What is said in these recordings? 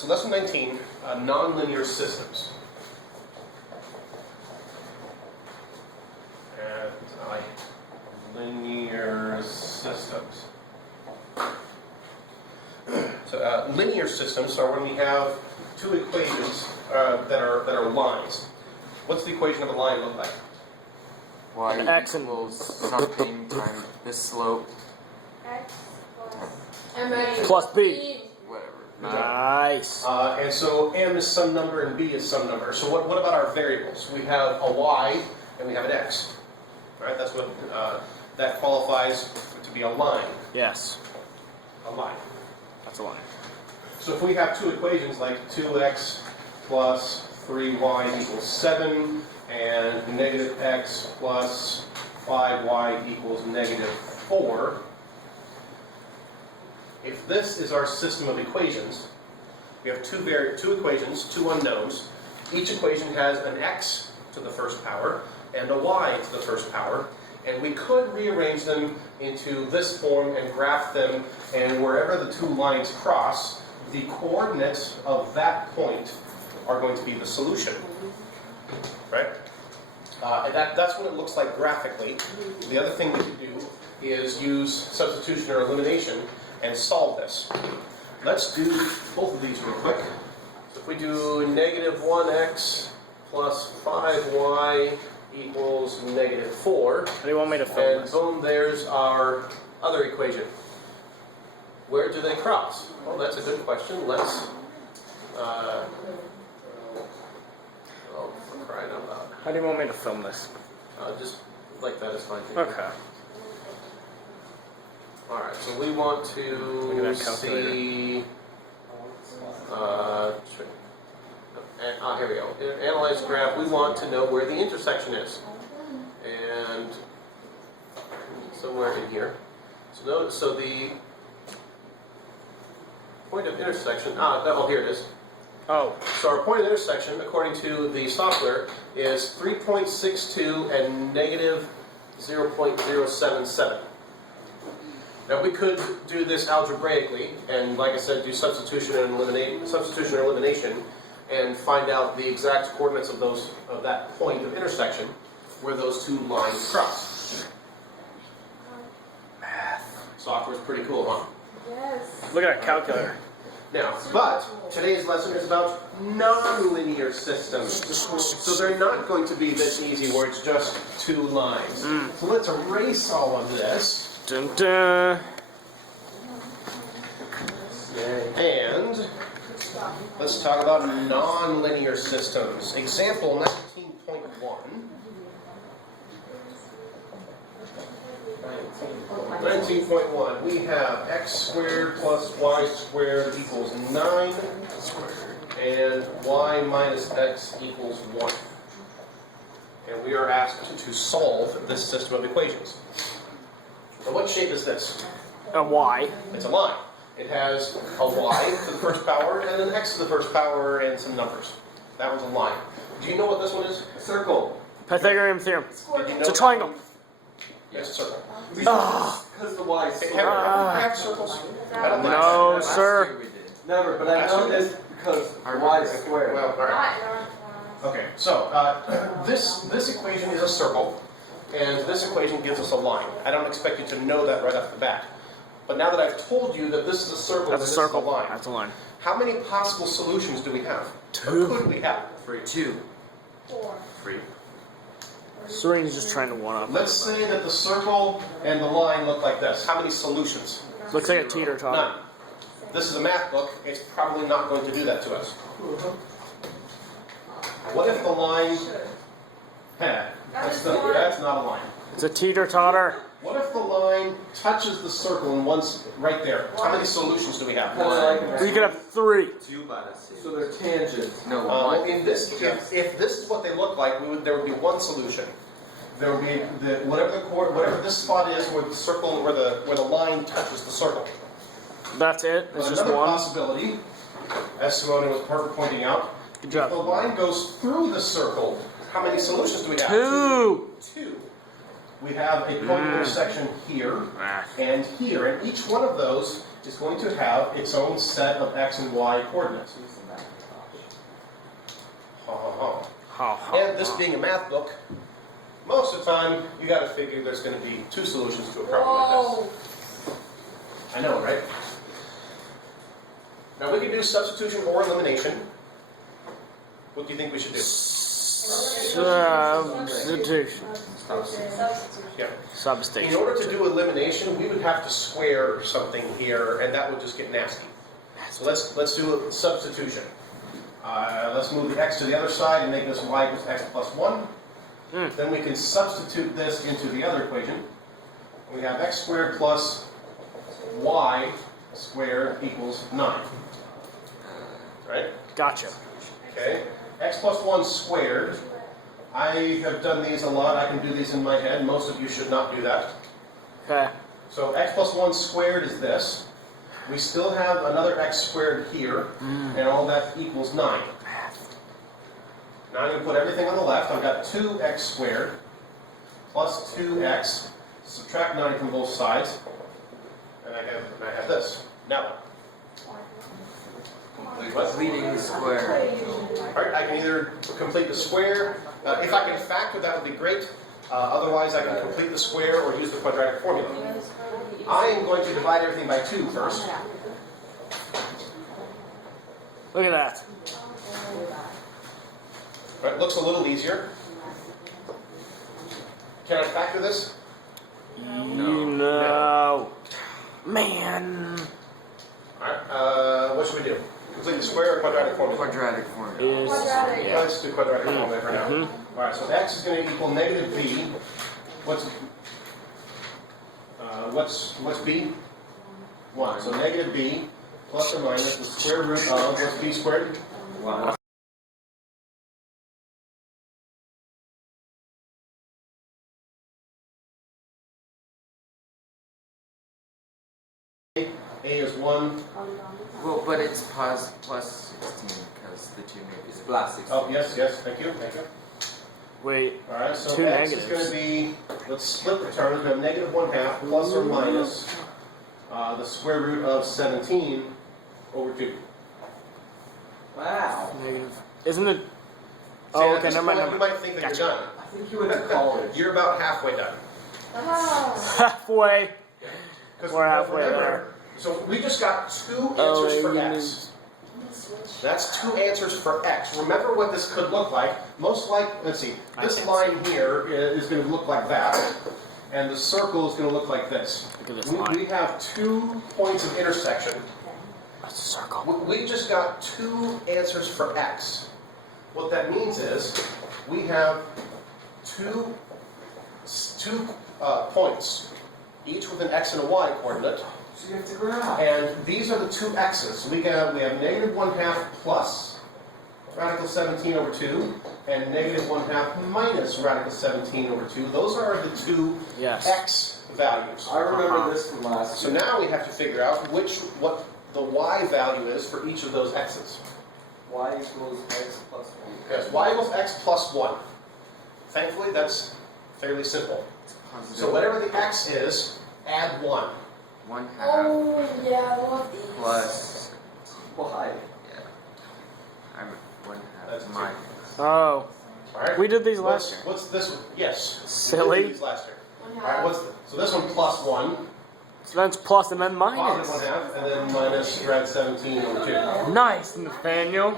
So lesson 19, nonlinear systems. And linear systems. So linear systems are when we have two equations that are lines. What's the equation of a line look like? Y X equals something times this slope, X plus plus B. whatever. Nice. And so m is some number and b is some number. So what about our variables? We have a y and we have an x. Right? That's what that qualifies to be a line. Yes. A line. That's a line. So if we have two equations like 2x plus 3y equals 7 and negative x plus 5y equals negative 4, if this is our system of equations, we have two equations, two unknowns. Each equation has an x to the first power and a y to the first power, and we could rearrange them into this form and graph them, and wherever the two lines cross, the coordinates of that point are going to be the solution, right? And that's what it looks like graphically. The other thing we can do is use substitution or elimination and solve this. Let's do both of these real quick. So if we do negative 1x plus 5y equals negative 4, How do you want me to film and this? boom, there's our other equation. Where do they cross? Well, that's a good question. Let's, oh, for crying out loud. How do you want me to film this? Just like that is fine. Okay. Alright, so we want Look to at that calculator. see, here we go. In analyze graph, we want to know where the intersection is. And somewhere in here. So the point of intersection, here it is. Oh, So our point of intersection, according to the software, is 3.62 and negative 0.077. Now we could do this algebraically, and like I said, do substitution or elimination, and find out the exact coordinates of that point of intersection where those two lines cross. Math. Software's pretty cool, huh? Yes. look at that calculator. Now, but today's lesson is about nonlinear systems. So they're not going to be this easy where it's just two lines. So let's erase all of this. Dun dun. And let's talk about nonlinear systems. Example 19.1. 19.1. We have x squared plus y squared equals 9, and y minus x equals 1. And we are asked to solve this system of equations. Now, what shape is this? A Y. It's a line. It has a y to the first power and an x to the first power and some numbers. That one's a line. Do you know what this one is? A circle. Pythagorean theorem. Did you know It's a that? triangle. It's a circle. Because the Y is Have so you ever had circles? I don't think No, so. sir. Never, but I know this because Y is squared. Well, all right. Okay, so this equation is a circle, and this equation gives us a line. I don't expect you to know that right off the bat. But now that I've told you that this is a circle and That's a this circle. is a line, That's a line. how many possible solutions do we have? Two. Or could we have? 2. 3. Serene's just trying to one up. Let's say that the circle and the line look like this. How many solutions? Looks like a teeter totter. None. This is a math book. It's probably not going to do that to us. What if the line... That's not a line. It's a teeter totter. What if the line touches the circle and one's right there? How many solutions do we have? So you could have 3. 2 by the 6. So they're tangents. No, Well, 1. in this, if this is what they look like, there would be one solution. There would be whatever this spot is where the circle, where the line touches the circle. That's it. It's But just another one. possibility, as Simone was pointing out, Good if the job. line goes through the circle, how many solutions do we have? 2. 2. We have a point intersection here Ah. and here, and each one of those is going to have its own set of x and y coordinates. Ha, ha, ha. Ha, ha, And this ha. being a math book, most of the time you got to figure there's going to be two solutions to a problem like Whoa. this. I know, right? Now we can do substitution or elimination. What do you think we should do? Substitution. Yeah. In Substation. order to do elimination, we would have to square something here, and that would just get nasty. So let's do a substitution. Let's move the x to the other side and make this y equals x plus 1. Then we can substitute this into the other equation. We have x squared plus y squared equals 9. Right? Gotcha. Okay. X plus 1 squared. I have done these a lot. I can do these in my head. Most of you should not do that. Okay. So x plus 1 squared is this. We still have another x squared here, and all that equals 9. Now I'm going to put everything on the left. I've got 2x squared plus 2x. Subtract 9 from both sides, and I have this. Now Completing the square. all right, I can either complete the square. If I can factor, that would be great. Otherwise, I can complete the square or use the quadratic formula. I am going to divide everything by 2 first. Look at that. Right, looks a little easier. Can I factor this? No. Man. Alright, what should we do? Complete the square or quadratic formula? Quadratic formula. Is Quadratic. yeah. Let's do quadratic formula for now. Alright, so x is going to equal negative b. What's b? 1. So negative b plus or minus the square root of, what's b squared? 1. A is 1. Well, but it's plus 16 because the two negatives. Plus 6. Oh, yes, thank you. Wait. Alright, so Two x negatives. is going to be, let's split the terms. We have negative 1/2 plus or minus the square root of 17 over 2. Wow. Negative. Isn't it? See, Oh, at okay. this Never mind. point, you might think that you're done. I think you went to college. You're about halfway done. Oh. Halfway. 'Cause We're halfway remember, there. So we just got 2 Oh, answers for you x. That's 2 answers for x. Remember what this could look like. Most like, let's see, this line here is going to look like that, and the circle is going to look like this. Look at this We line. have 2 points of intersection. That's a circle. We just got 2 answers for x. What that means is we have two points, each with an x and a y coordinate, So you have to graph. and these are the 2 x's. So we have negative 1/2 plus radical 17 over 2, and negative 1/2 minus radical 17 over 2. Those are the 2 Yes. x values. I remember this from last So year. now we have to figure out what the y value is for each of those x's. Y equals x plus 1. Yes, y equals x plus 1. Thankfully, that's fairly simple. Positive. So whatever the x is, add 1. 1/2 Oh, yeah, I love these. plus. Why? Yeah. I'm 1/2 That's two. minus. Oh. All right. We did these last year. What's this one? Yes. Silly. We did these last year. All right. So this one plus 1, So then it's plus and then positive minus. 1/2, and then minus rad 17 over 2. Nice, Nathaniel.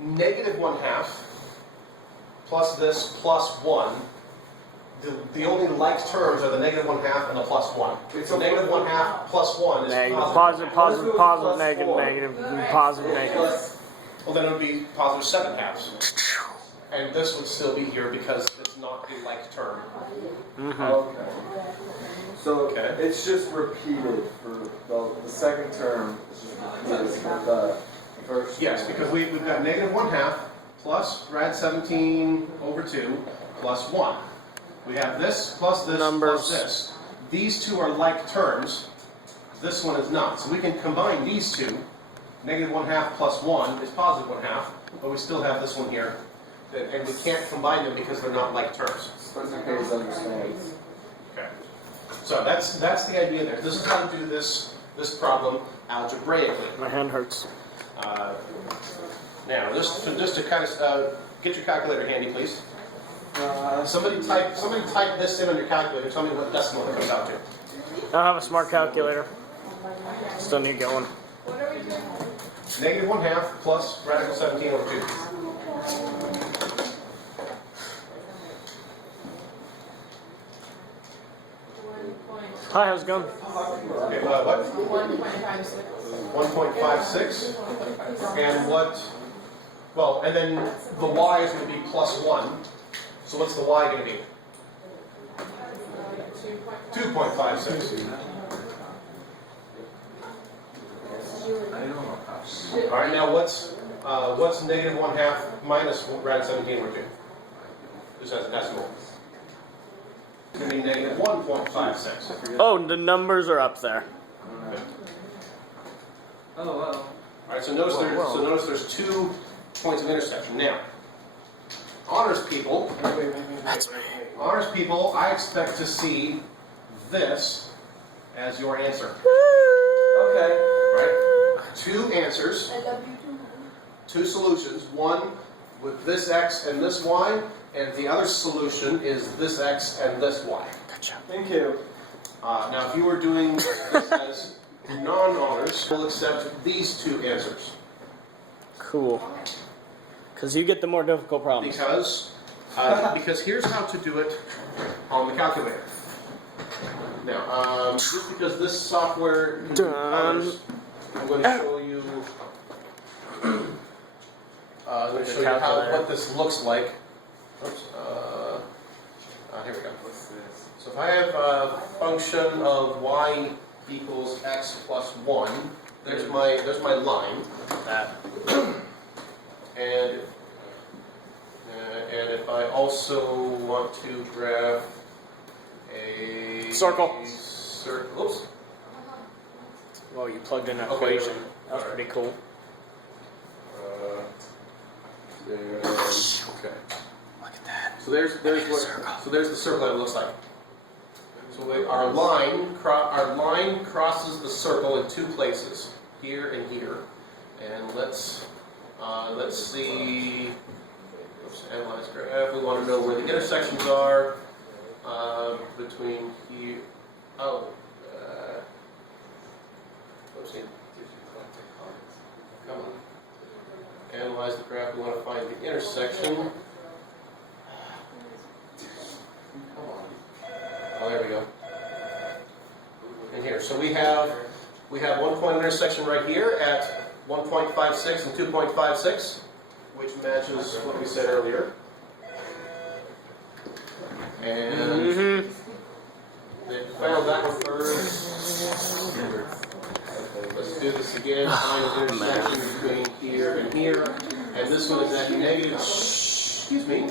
Negative 1/2 plus this plus 1. The only like terms are the negative 1/2 and the plus 1. So negative 1/2 plus 1 is Negative, positive. positive, positive, Plus positive, negative, 4. negative, positive, negative. Plus, Well, then it would be positive 7/2. And this would still be here because it's not the like term. okay. So Okay. it's just repeated for the second term. It's just repeated for the first. Yes, because we've got negative 1/2 plus rad 17 over 2 plus 1. We have this plus this Numbers. plus this. These two are like terms. This one is not. So we can combine these two. Negative 1/2 plus 1 is positive 1/2, but we still have this one here. And we can't combine them because they're not like terms. Spencer Hayes understands. Okay. So that's the idea there. This is how to do this problem algebraically. My hand hurts. Now, just to kind of get your calculator handy, please. Somebody type this in on your calculator. Tell me what decimal it comes out to. I don't have a smart calculator. Still need to get one. -1/2 plus radical 17 over 2. Hi, how's it going? Okay, what? 1.56. And what? Well, and then the y is going to be +1. So what's the y going to be? 2.56. All right, now what's -1/2 minus radical 17 over 2? Just as a decimal. It's going to be -1.56. Oh, the numbers are up there. Oh, wow. All right, so notice there's 2 points of intersection. Now, honors people, honors people, I expect to see this as your answer. Okay. Right? 2 answers, I love you too. 2 solutions. One with this x and this y, and the other solution is this x and this y. Thank you. Now, if you were doing this as non-honors, we'll accept these 2 answers. Cool. Because you get the more difficult problems. Because here's how to do it on the calculator. Now, just because this software can do honors, I'm going to show you. I'm going to show you what this looks like. Oops. Here we go. So if I have a function of y equals x plus 1, there's my line. And if I also want to graph a Circle. Oops. Well, you plugged in an Okay, equation. That was alright. pretty cool. Okay. Look at that. So there's the circle that it looks like. So our line crosses the circle in 2 places, here and here. And let's see. Let's analyze graph. We want to know where the intersections are between here. Oh. Let's see. Come on. Analyze the graph. We want to find the intersection. Come on. Oh, there we go. And here, so we have 1 point intersection right here at 1.56 and 2.56, which matches what we said earlier. And they found that one first. Let's do this again. Find the intersection between here and here. And this one is at negative. Excuse me.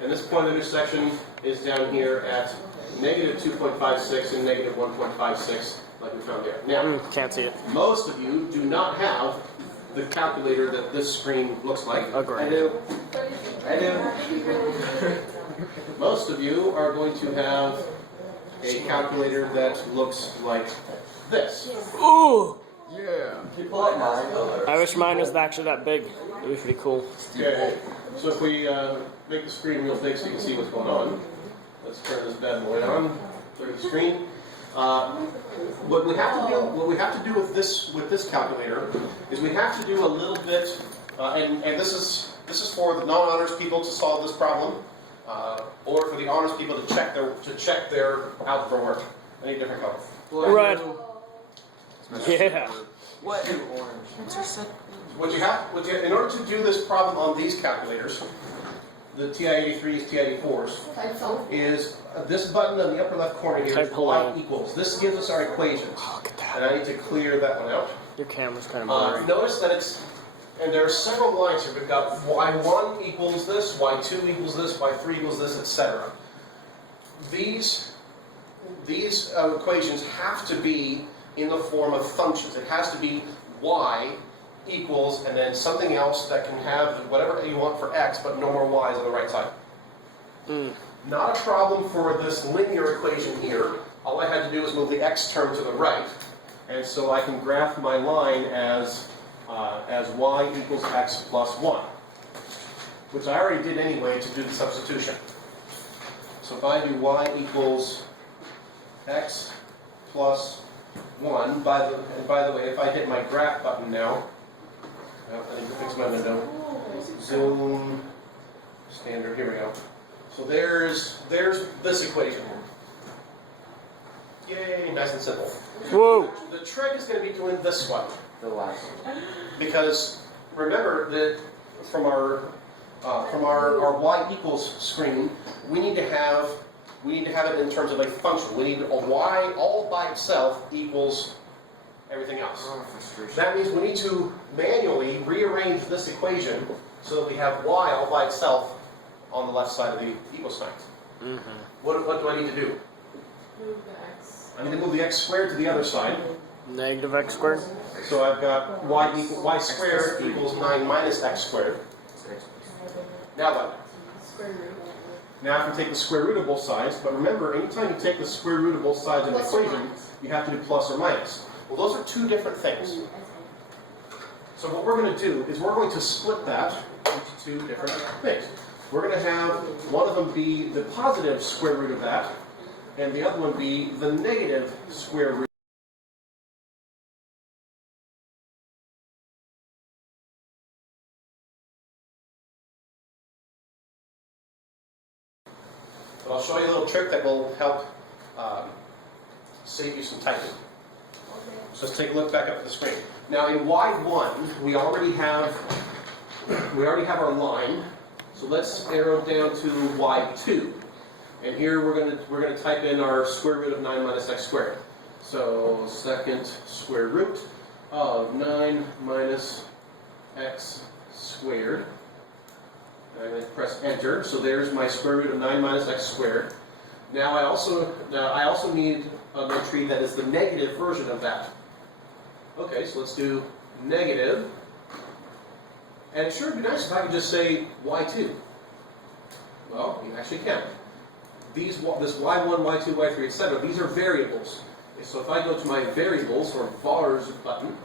And this point of intersection is down here at negative 2.56 and negative 1.56, like we found there. Now, Can't see it. most of you do not have the calculator that this screen looks like. Agreed. I do. Most of you are going to have a calculator that looks like this. Ooh! Yeah. Can you pull up mine? I wish mine was actually that big. It would be pretty cool. Okay, so if we make the screen real big so you can see what's going on, let's turn this bad boy on. Clear the screen. What we have to do with this calculator is we have to do a little bit, and this is for the non-honors people to solve this problem, or for the honors people to check their algebra work. I need a different color. Red. Yeah. What? In order to do this problem on these calculators, the TI-83s, TI-84s, is this button on the upper left corner here is Type hello. y equals. This gives us our equations. Look at that. And I need to clear that one out. Your camera's kind of blurry. Notice that and there are several lines here. We've got y1 equals this, y2 equals this, y3 equals this, etc. These equations have to be in the form of functions. It has to be y equals and then something else that can have whatever you want for x, but no more y's on the right side. Not a problem for this linear equation here. All I had to do was move the x term to the right, and so I can graph my line as y equals x plus 1, which I already did anyway to do the substitution. So if I do y equals x plus 1, by the way, if I hit my graph button now, I need to fix my window. Zoom, standard, here we go. So there's this equation. Yay, nice and simple. Whoa! The trick is going to be doing this one. The last one. Because remember that from our y equals screen, we need to have it in terms of a function. We need a y all by itself equals everything else. Oh, frustration. That means we need to manually rearrange this equation so that we have y all by itself on the left side of the equal sign. What do I need to do? Move the x. I need to move the x squared to the other side. Negative x squared. So I've got y squared equals 9 minus x squared. Now what? Square root. Now I can take the square root of both sides, but remember, anytime you take the square root of both sides in an Plus or equation, minus. you have to do plus or minus. Well, those are two different things. So what we're going to do is we're going to split that into two different things. We're going to have one of them be the positive square root of that, and the other one be the negative square root. But I'll show you a little trick that will help save you some typing. So let's take a look back up at the screen. Now in Y1, we already have our line. So let's arrow down to Y2. And here we're gonna type in our square root of 9 minus x squared. So second square root of 9 minus x squared. And I'm going to press enter. So there's my square root of 9 minus x squared. Now I also need an entry that is the negative version of that. Okay, so let's do negative. And it sure would be nice if I could just say y2. Well, you actually can. This y1, y2, y3, etc. These are variables. So if I go to my variables or vars button,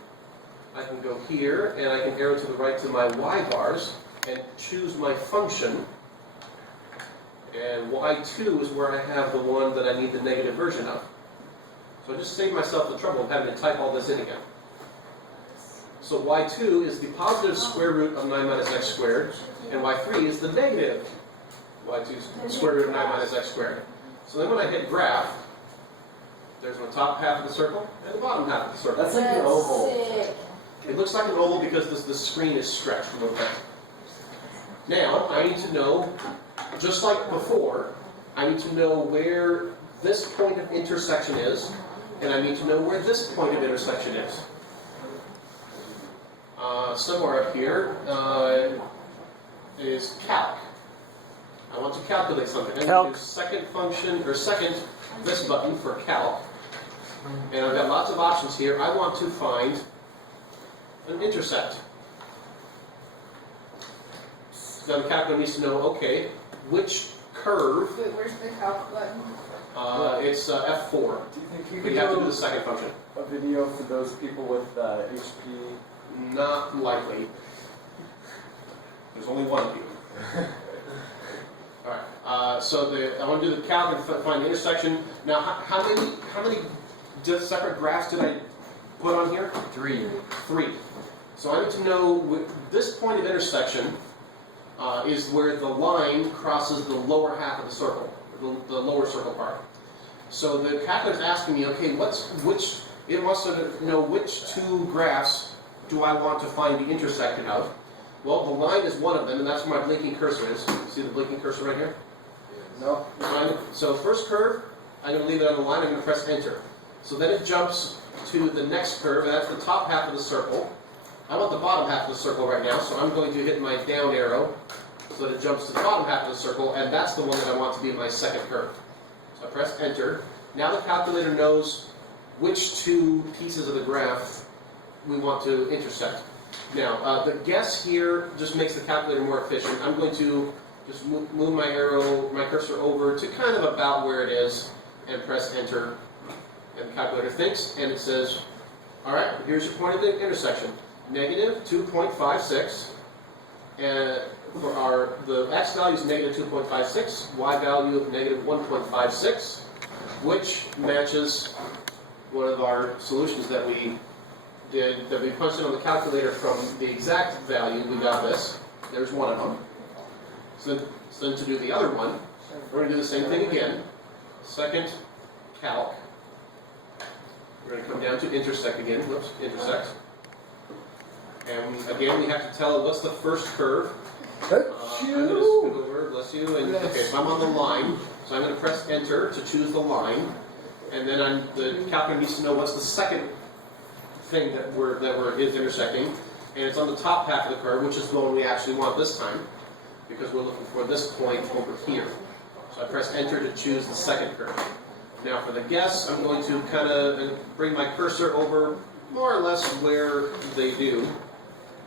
I can go here and I can arrow to the right to my y bars and choose my function. And y2 is where I have the one that I need the negative version of. So I just saved myself the trouble of having to type all this in again. So y2 is the positive square root of 9 minus x squared, and y3 is the negative y2 square root of 9 minus x squared. So then when I hit graph, there's my top half of the circle and the bottom half of the circle. That's like an oval. Sick. It looks like an oval because the screen is stretched a little bit. Now, I need to know, just like before, I need to know where this point of intersection is, and I need to know where this point of intersection is. Somewhere up here is calc. I want to calculate something. I'm going to do second function, or second, this button for calc. And I've got lots of options here. I want to find an intercept. Now the calculator needs to know, okay, which curve, Wait, where's the calc button? it's F4. Do you think you But could you have to do do the second function. a video for those people with HP? Not likely. There's only one of you. Alright, so I want to do the calc and find the intersection. Now, how many separate graphs did I put on here? 3. 3. So I need to know this point of intersection is where the line crosses the lower half of the circle, the lower circle part. So the calculator is asking me, okay, it wants to know which two graphs do I want to find the intersection of. Well, the line is one of them, and that's where my blinking cursor is. See the blinking cursor right here? No. So first curve, I'm going to leave it on the line, I'm going to press enter. So then it jumps to the next curve, and that's the top half of the circle. I want the bottom half of the circle right now, so I'm going to hit my down arrow so that it jumps to the bottom half of the circle, and that's the one that I want to be my second curve. So I press enter. Now the calculator knows which two pieces of the graph we want to intersect. Now, the guess here just makes the calculator more efficient. I'm going to just move my cursor over to kind of about where it is, and press enter. And the calculator thinks, and it says, all right, here's your point of the intersection, negative 2.56, and for the x value is negative 2.56, y value of negative 1.56, which matches one of our solutions that we did, that we punched in on the calculator from the exact value. We got this. There's one of them. So then to do the other one, we're going to do the same thing again. Second calc. We're going to come down to intersect again. Whoops, intersect. And again, we have to tell it what's the first curve. I'm going to scoot over, bless you. And, okay, so I'm on the line. So I'm going to press enter to choose the line. And then the calculator needs to know what's the second thing that is intersecting. And it's on the top half of the curve, which is the one we actually want this time, because we're looking for this point over here. So I press enter to choose the second curve. Now for the guess, I'm going to kind of bring my cursor over more or less where they do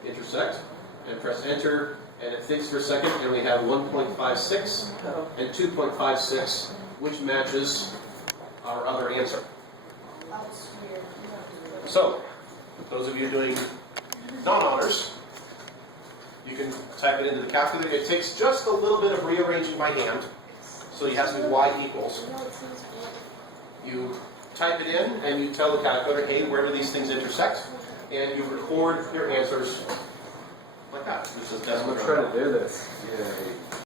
intersect, and press enter, and it thinks for a second, and we have 1.56 and 2.56, which matches our other answer. So, those of you doing non-honors, you can type it into the calculator. It takes just a little bit of rearranging by hand, so it has to be y equals. You type it in, and you tell the calculator, hey, where do these things intersect? And you record your answers like that. This is I'm going to try to do this. Yeah.